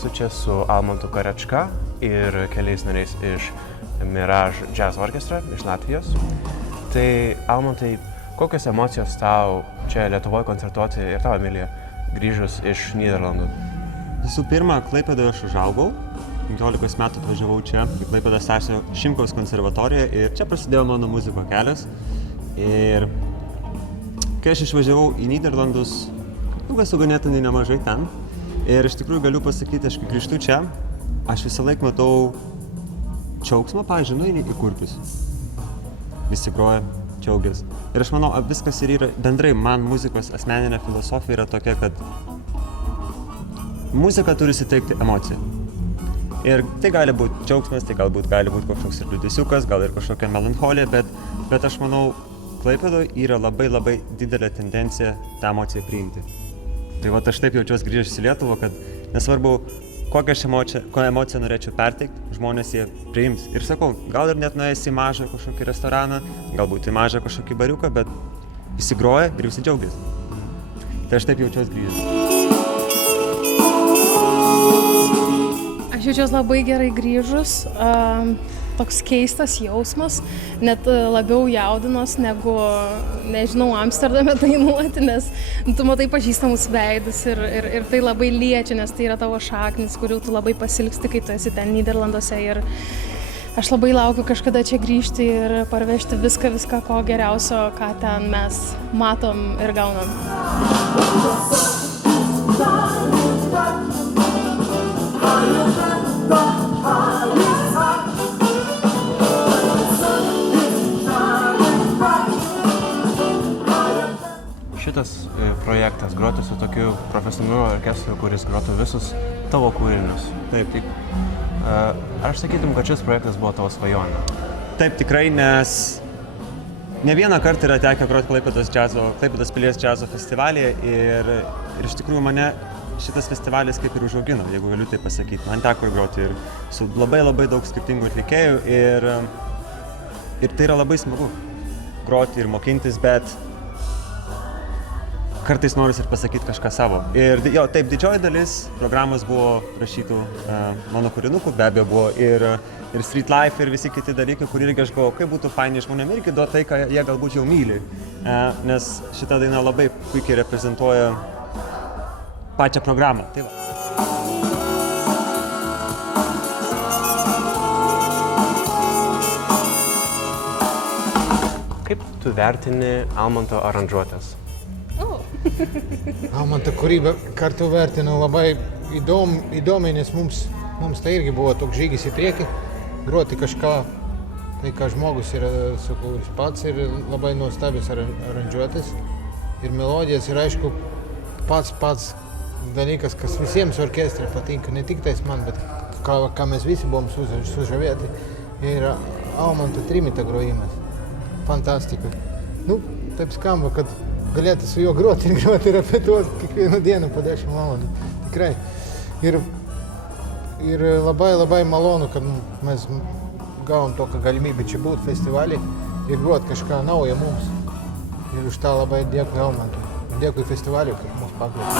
esu čia su Almantu Karečka ir keliais nariais iš Mirage Jazz Orchestra iš Latvijos. Tai Almantai, kokios emocijos tau čia Lietuvoje koncertuoti ir tau, Emilija, grįžus iš Nyderlandų? Visų pirma, Klaipėdoje aš užaugau. 15 metų atvažiavau čia į Klaipėdos Stasio Šimkaus konservatoriją ir čia prasidėjo mano muziko kelias. Ir kai aš išvažiavau į Nyderlandus, esu ganėtinai nemažai ten. Ir iš tikrųjų galiu pasakyti, aš kai grįžtu čia, aš visą laiką matau džiaugsmą, pavyzdžiui, į kurpius. Visi groja, džiaugiasi. Ir aš manau, viskas ir yra, bendrai man muzikos asmeninė filosofija yra tokia, kad muzika turi suteikti emociją. Ir tai gali būti džiaugsmas, tai galbūt gali būti kažkoks ir liūdesiukas, gal ir kažkokia melancholija, bet aš manau, Klaipėdoje yra labai didelė tendencija tą emociją priimti. Tai vat aš taip jaučiuosi grįžęs į Lietuvą, kad nesvarbu, kokią emociją norėčiau perteikti, žmonės jie priims. Ir sakau, gal ir net nuėjęs į mažą kažkokį restoraną, galbūt į mažą kažkokį bariuką, bet visi groja ir visi džiaugiasi. Tai aš taip jaučiuosi grįžęs. Aš jaučiuosi labai gerai grįžus, toks keistas jausmas, net labiau jaudinos negu, nežinau, Amsterdame dainuoti, nes tu matai pažįstamus veidus ir tai labai liečia, nes tai yra tavo šaknis, kurių tu labai pasilgsti, kai tu esi ten Nyderlanduose ir aš labai laukiu kažkada čia grįžti ir parvežti viską, ko geriausio, ką ten mes matom ir gaunam. Šitas projektas groti su tokiu profesionaliu orkestru, kuris grotų visus tavo kūrinius. Taip. Ar sakytum, kad šis projektas buvo tavo svajonė? Taip, tikrai, nes ne vieną kartą yra tekę groti Klaipėdos pilies džiazo festivalyje ir iš tikrųjų mane šitas festivalis kaip ir užaugino, jeigu galiu tai pasakyti. Man teko groti ir su labai daug skirtingų atlikėjų ir tai yra labai smagu groti ir mokintis, bet kartais norisi ir pasakyti kažką savo. Ir jo, taip, didžioji dalis programos buvo rašytų mano kūrinukų, be abejo buvo ir Street Life ir visi kiti dalykai, kur irgi aš galvoju, kaip būtų fainai žmonėm irgi duoti tai, ką jie galbūt jau myli. Nes šita daina labai puikiai reprezentuoja pačią programą. Tai va. Kaip tu vertini Almanto aranžuotes? Almanto kūrybą kartu vertinu labai įdomiai, nes mums tai irgi buvo toks žygis į priekį, groti kažką, tai ką žmogus yra sukūręs pats ir labai nuostabios aranžuotės ir melodijas ir aišku pats dalykas, kas visiems orkestre patinka, ne tik tais man, bet ką mes visi buvom sužavėti, yra Almanto trimito grojimas. Fantastika. Taip skamba, kad galėtų su juo groti ir repetuoti kiekvieną dieną po 10 valandų. Tikrai. Ir labai malonu, kad mes gavom tokią galimybę čia būti festivalį ir groti kažką naujo mums. Ir už tą labai dėkui Almantui. Dėkui festivaliui, kad mus pakvietė.